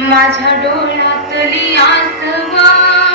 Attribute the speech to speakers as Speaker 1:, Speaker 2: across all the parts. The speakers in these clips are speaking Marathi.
Speaker 1: माझ्या डोळ्यातली आसमान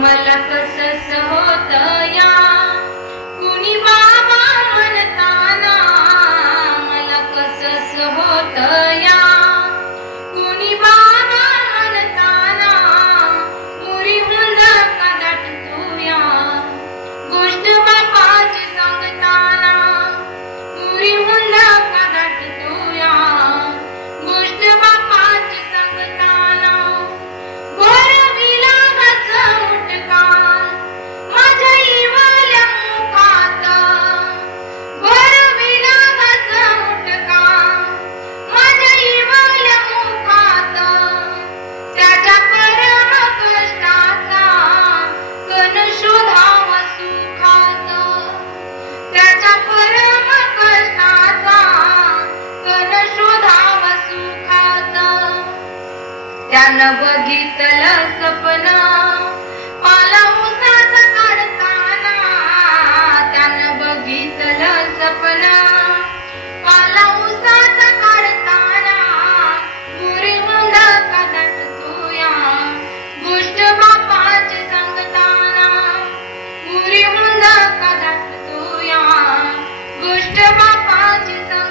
Speaker 1: मला कस होत या? कुणी बाबा म्हणताना मला कसं होत या? कुणी बा न बघितलं सपना. पाला उसाचा काढताना त्यानं बघितलं सपना. पाला उसाचा काढताना पुरी मुंडका दटतोया गोष्ट बापाची सांगताना पुरी मुंडका दटतोया गोष्ट बापाची सांग